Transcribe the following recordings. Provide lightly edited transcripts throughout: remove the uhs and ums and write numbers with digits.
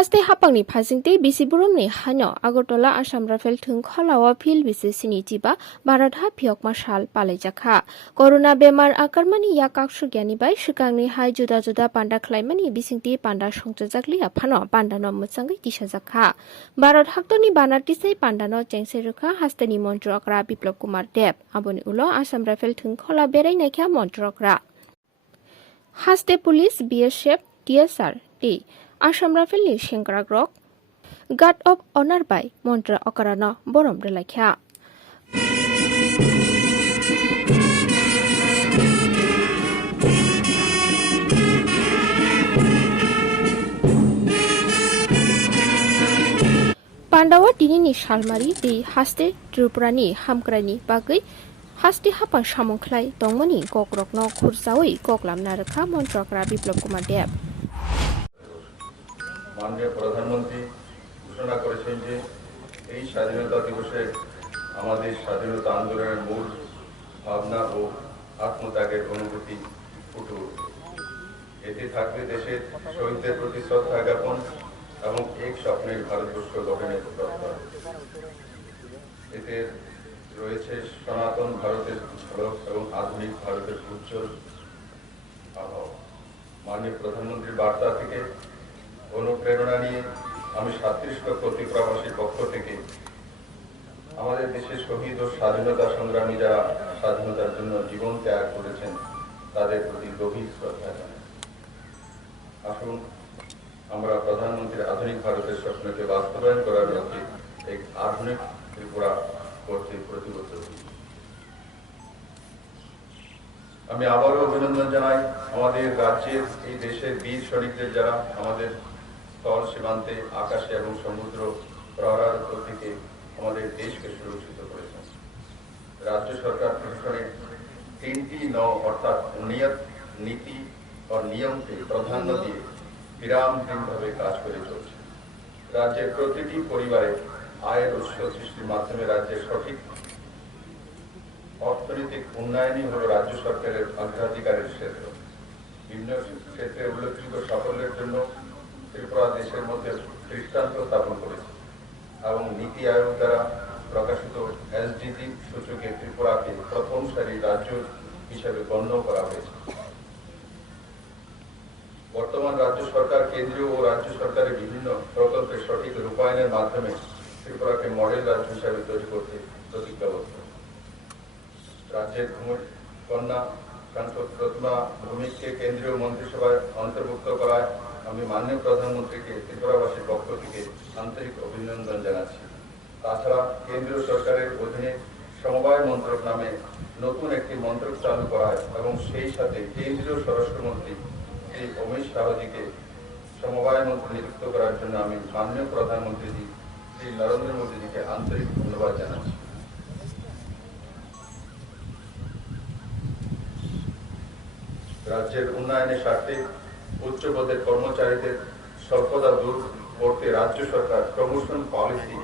Haste hapangni phasingte bisi burumni hano Agartala Assam Rifle thung kholawa phil bisi sinitiba Bharatha phiok mashal palaijakha Corona bemar akarmani yakak sugyani bai shikangni hai juda juda panda khlaimani bisingti panda songjajakli aphano panda no mutsangai kisajakha Bharat haktoni banartisai panda no chengserukha hasteni montrokra Biplop Kumar Deb aboni ulo Assam Rifle thung khola berai naikha montrokra Haste police BSF TSR T Assam Rifle ni Shengkrak Rock Guard of Honor by Montra Okarana Borom Relakha Pandawa dinini Shalmari di Haste Tripurani Hamkrani Bagai Haste Hapang Shamongklai Tongmani Kokrok no Kursawi Koklam Naraka Montrakra Biplop Kumar Deb মাননীয় প্রধানমন্ত্রী ঘোষণা করেছেন যে এই স্বাধীনতা দিবসে আমাদের স্বাধীনতা আন্দোলনের মূল ভাবনা ও আত্মত্যাগের অনুভূতি ফুটে উঠবে এতে থাকবে দেশের শহীদদের প্রতি শ্রদ্ধা জ্ঞাপন এবং এক স্বপ্নের ভারতবর্ষ গঠনের প্রত্যয় এতে রয়েছে সনাতন ভারতের ঝলক এবং আধুনিক ভারতের উজ্জ্বল আবহাওয়া মাননীয় প্রধানমন্ত্রীর বার্তা থেকে অনুপ্রেরণা নিয়ে আমি 37 কোটি প্রবাসীর পক্ষ থেকে আমাদের দেশের শহীদ ও স্বাধীনতা সংগ্রামী যারা স্বাধীনতার জন্য জীবন ত্যাগ করেছেন তাদের প্রতি গভীর শ্রদ্ধা জানাই। আসুন আমরা প্রধানমন্ত্রীর আধুনিক ভারতের স্বপ্নকে বাস্তবায়ন করার লক্ষ্যে এক আধুনিক ত্রিপুরা করতে প্রতিবদ্ধ হই। আমি আবারও অভিনন্দন জানাই আমাদের রাজ্যের এই দেশের বীর সৈনিকদের যারা আমাদের স্থল সীমান্তে আকাশে এবং সমুদ্র প্রহরার থেকে আমাদের দেশকে সুরক্ষিত করেছেন। রাজ্য সরকার প্রশাসনের 3টি ন অর্থাৎ নিয়ত নীতি ও নিয়মকে প্রাধান্য দিয়ে বিরামহীনভাবে কাজ করে চলছে। রাজ্যের প্রতিটি পরিবারে আয়ের উৎস সৃষ্টির মাধ্যমে রাজ্যের সঠিক অর্থনৈতিক উন্নয়নই হল রাজ্য সরকারের অগ্রাধিকারের ক্ষেত্র। বিভিন্ন ক্ষেত্রে উল্লেখযোগ্য সাফল্যের জন্য ত্রিপুরা দেশের মধ্যে দৃষ্টান্ত স্থাপন করেছে এবং নীতি আয়োগ দ্বারা প্রকাশিত এসডিজি সূচকে ত্রিপুরাকে প্রথম সারির রাজ্য হিসেবে গণ্য করা হয়েছে। বর্তমান রাজ্য সরকার কেন্দ্রীয় ও রাজ্য সরকারের বিভিন্ন প্রকল্পের সঠিক রূপায়ণের মাধ্যমে ত্রিপুরাকে মডেল রাজ্য হিসেবে তৈরি করতে প্রতিজ্ঞাবদ্ধ। রাজ্যের কন্যা সাংসদ প্রতিমা ভৌমিককে কেন্দ্রীয় মন্ত্রিসভায় অন্তর্ভুক্ত করায় আমি মাননীয় প্রধানমন্ত্রীকে ত্রিপুরাবাসীর পক্ষ থেকে আন্তরিক অভিনন্দন জানাচ্ছি। তাছাড়া কেন্দ্রীয় সরকারের অধীনে সমবায় মন্ত্রক নামে নতুন একটি মন্ত্রক চালু করায় এবং সেই সাথে কেন্দ্রীয় স্বরাষ্ট্রমন্ত্রী শ্রী অমিত শাহজিকে সমবায় মন্ত্রী নিযুক্ত করার জন্য আমি মাননীয় প্রধানমন্ত্রীজি শ্রী নরেন্দ্র মোদীজিকে আন্তরিক ধন্যবাদ জানাচ্ছি। রাজ্যের উন্নয়নের স্বার্থে উচ্চ পদের কর্মচারীদের স্বল্পতা দূর করতে রাজ্য সরকার প্রমোশন পলিসি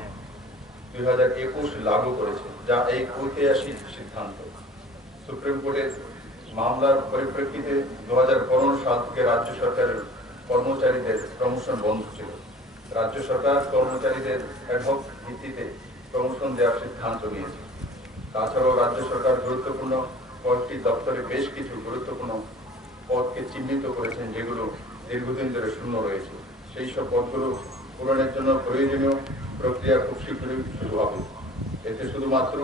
2021 লাগু করেছে, যা এই ঐতিহাসিক সিদ্ধান্ত। সুপ্রিম কোর্টের মামলার পরিপ্রেক্ষিতে 2015 সাল থেকে রাজ্য সরকারের কর্মচারীদের প্রমোশন বন্ধ ছিল। রাজ্য সরকার কর্মচারীদের অ্যাডহক ভিত্তিতে প্রমোশন দেওয়ার সিদ্ধান্ত নিয়েছে। তাছাড়াও রাজ্য সরকার গুরুত্বপূর্ণ কয়েকটি দপ্তরে বেশ কিছু গুরুত্বপূর্ণ পদকে চিহ্নিত করেছেন যেগুলো দীর্ঘদিন ধরে শূন্য রয়েছে। সেই সব পদগুলো পূরণের জন্য প্রয়োজনীয় প্রক্রিয়া খুব শীঘ্রই শুরু হবে। এতে শুধুমাত্র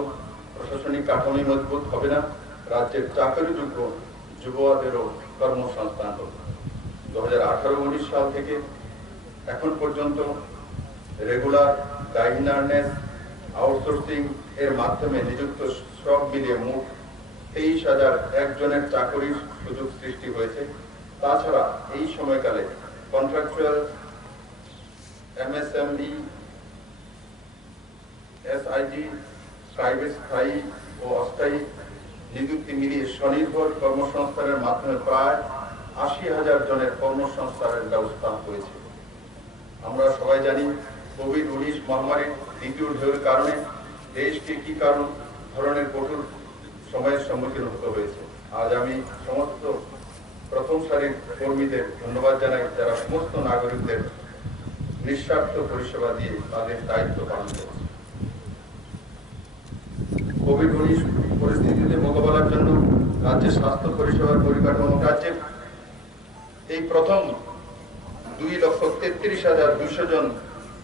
প্রশাসনিক কাঠামো মজবুত হবে না, রাজ্যের চাকরিযোগ্য যুবদেরও কর্মসংস্থান হবে। 2018-19 সাল থেকে এখন পর্যন্ত রেগুলার গাইডলাইন্স আউটসোর্সিং এর মাধ্যমে নিযুক্ত সব মিলিয়ে মোট 23,001 জনের চাকরির সুযোগ সৃষ্টি হয়েছে। তাছাড়া এই সময়কালে কন্ট্রাকচুয়াল এমএসএমই এসআইজি প্রাইভেট স্থায়ী ও অস্থায়ী নিযুক্তি মিলিয়ে স্বনির্ভর কর্মসংস্থানের মাধ্যমে প্রায় 80,000 জনের কর্মসংস্থানের ব্যবস্থা হয়েছে। আমরা সবাই জানি কোভিড-19 মহামারীর দ্বিতীয় ঢেউয়ের কারণে দেশকে কি ধরনের কঠোর সময়ের সম্মুখীন হতে হয়েছে। আজ আমি সমস্ত প্রথম সারির কর্মীদের ধন্যবাদ জানাই, যারা সমস্ত নাগরিকদের নিঃস্বার্থ পরিষেবা দিয়ে তাদের দায়িত্ব পালন করেছে। কোভিড-19 পরিস্থিতিতে মোকাবেলার জন্য রাজ্যের স্বাস্থ্য পরিষেবার পরিকাঠামো রাজ্যের এই প্রথম 2,33,200 জন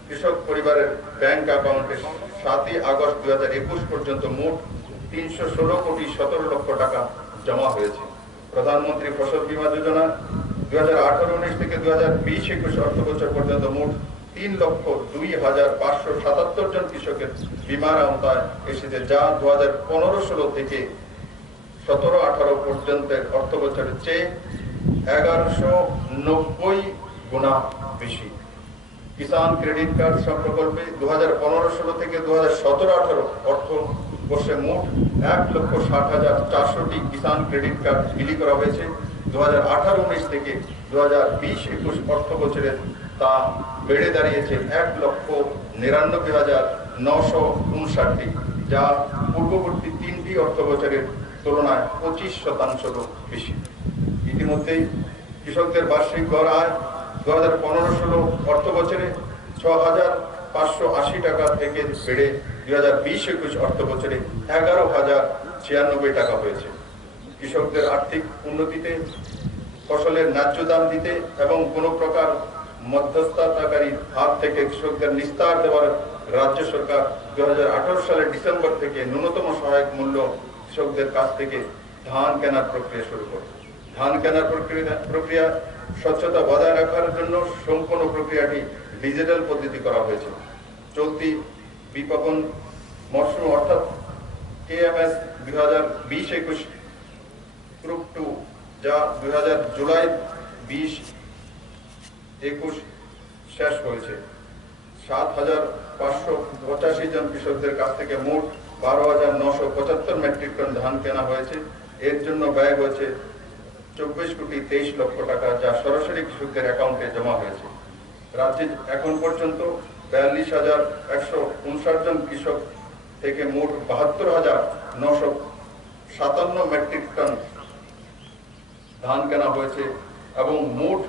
কৃষক পরিবারের ব্যাংক অ্যাকাউন্টে 7ই আগস্ট 2021 পর্যন্ত মোট 316 কোটি 17 লক্ষ টাকা জমা হয়েছে। প্রধানমন্ত্রী ফসল বীমা যোজনা 2018-19 থেকে 2020-21 অর্থবছর পর্যন্ত মোট 3,02,577 জন কৃষকের বীমার আওতায় এসেছে, যা 2015-16 থেকে 17-18 পর্যন্তের অর্থবছরের চেয়ে 1190 গুণা বেশি। কিষাণ ক্রেডিট কার্ড প্রকল্পে 2015-16 থেকে 2017-18 অর্থবর্ষে মোট 1,60,400টি কিষাণ ক্রেডিট কার্ড বিলি করা হয়েছে। 2018-19 থেকে 2020-21 অর্থবছরে তা বেড়ে দাঁড়িয়েছে 1,99,959টি, যা পূর্ববর্তী 3টি অর্থবছরের তুলনায় 25% বেশি। ইতিমধ্যেই কৃষকদের বার্ষিক গড় আয় 2015-16 অর্থবছরে 6,580 টাকা থেকে বেড়ে 2020-21 অর্থবছরে 11,096 টাকা হয়েছে। কৃষকদের আর্থিক উন্নতিতে, ফসলের ন্যায্য দাম দিতে এবং কোনো প্রকার মধ্যস্থতাকারীর হাত থেকে কৃষকদের নিস্তার দেওয়ার রাজ্য সরকার 2018 সালের ডিসেম্বর থেকে ন্যূনতম সহায়ক মূল্য কৃষকদের কাছ থেকে ধান কেনার প্রক্রিয়া শুরু করে। ধান কেনার প্রক্রিয়া স্বচ্ছতা বজায় রাখার জন্য সম্পূর্ণ প্রক্রিয়াটি ডিজিটাল পদ্ধতি করা হয়েছে। চলতি বিপণন মরশুম অর্থাৎ KMS 2020-21 গ্রুপ 2, যা জুলাই 2021 শেষ হয়েছে, 7,585 জন কৃষকদের কাছ থেকে মোট 12,975 মেট্রিক টন ধান কেনা হয়েছে। এর জন্য ব্যয় হয়েছে 24,23 লক্ষ টাকা, যা সরাসরি কৃষকদের অ্যাকাউন্টে জমা হয়েছে। রাজ্যে এখন পর্যন্ত 42,159 জন কৃষক থেকে মোট 72,957 মেট্রিক টন ধান কেনা হয়েছে এবং মোট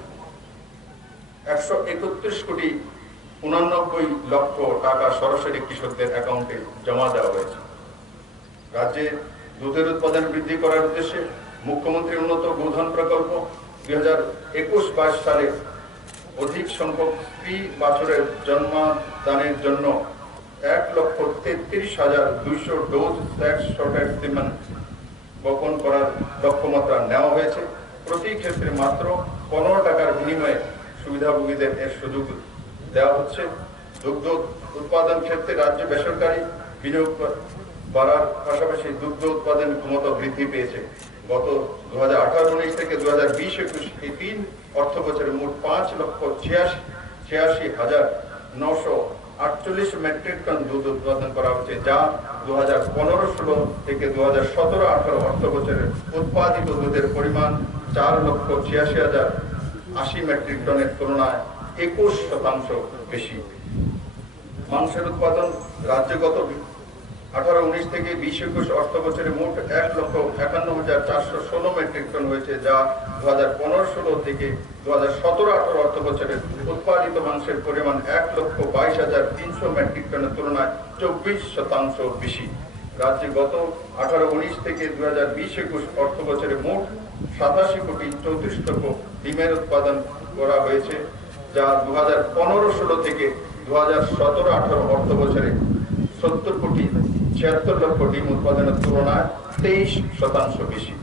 131,89 লক্ষ টাকা সরাসরি কৃষকদের অ্যাকাউন্টে জমা দেওয়া হয়েছে। রাজ্যে দুধের উৎপাদন বৃদ্ধি করার উদ্দেশ্যে মুখ্যমন্ত্রী উন্নত গোধন প্রকল্প 2021-22 সালে অধিক সংখ্যক স্ত্রী বাছুরের জন্মদানের জন্য 1,33,200 ডোজ স্ট্যাক্স শর্টেজ সিমেন বপন করার লক্ষ্যমাত্রা নেওয়া হয়েছে। প্রতি ক্ষেত্রে মাত্র 15 টাকার বিনিময়ে সুবিধাভোগীদের এর সুযোগ দেওয়া হচ্ছে। দুগ্ধ উৎপাদন ক্ষেত্রে রাজ্য বেসরকারি বিনিয়োগ বাড়ার পাশাপাশি দুগ্ধ উৎপাদন ক্ষমতা বৃদ্ধি পেয়েছে। গত 2018-19 থেকে 2020-21 এই 3 অর্থ বছরে মোট 5,86,948 মেট্রিক টন দুধ উৎপাদন করা হচ্ছে, যা 2015-16 থেকে 2017-18 অর্থ বছরে উৎপাদিত দুধের পরিমাণ 4,86,080 মেট্রিক টনের তুলনায় 21% বেশি। মাংসের উৎপাদন রাজ্যে গত 18-19 থেকে 20-21 অর্থ বছরে মোট 1,51,416 মেট্রিক টন হয়েছে, যা 2015-16 থেকে 2017-18 অর্থ বছরে উৎপাদিত মাংসের পরিমাণ 1,22,300 মেট্রিক টনের তুলনায় 24% বেশি। রাজ্যে গত 18-19 থেকে 2020-21 অর্থ বছরে মোট 87,34 লক্ষ ডিমের উৎপাদন করা হয়েছে, যা 2015-16 থেকে 2017-18 অর্থ বছরে 70,76 লক্ষ ডিম উৎপাদনের তুলনায় 23% বেশি।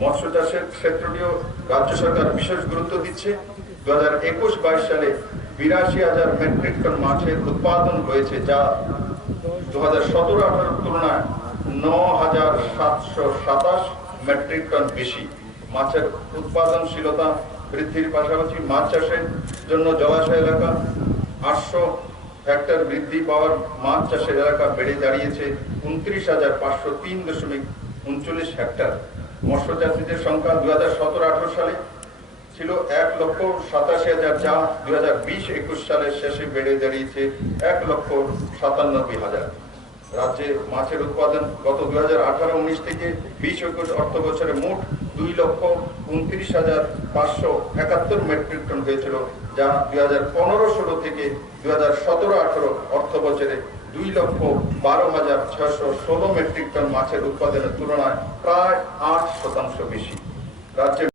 মৎস্য চাষের ক্ষেত্রটিও রাজ্য সরকার বিশেষ গুরুত্ব দিচ্ছে। 2021-22 সালে 82,000 মেট্রিক টন মাছের উৎপাদন হয়েছে, যা 2017-18 তুলনায় 9,727 মেট্রিক টন বেশি। মাছের উৎপাদনশীলতা বৃদ্ধির পাশাপাশি মাছ চাষের জন্য জলাশয় এলাকা 800 হেক্টর বৃদ্ধি পাওয়ার মাছ চাষের এলাকা বেড়ে দাঁড়িয়েছে 29,503.39 হেক্টর। মৎস্য চাষীদের সংখ্যা 2017-18 সালে ছিল 1,87,000, যা 2020-21 সালের শেষে বেড়ে দাঁড়িয়েছে 1,97,000। রাজ্যে মাছের উৎপাদন গত 2018-19 থেকে 20-21 অর্থ বছরে মোট 2,29,571 মেট্রিক টন হয়েছিল, যা 2015-16 থেকে 2017-18 অর্থ বছরে 2,12,616 মেট্রিক টন মাছের উৎপাদনের তুলনায় প্রায় 8% বেশি। রাজ্যের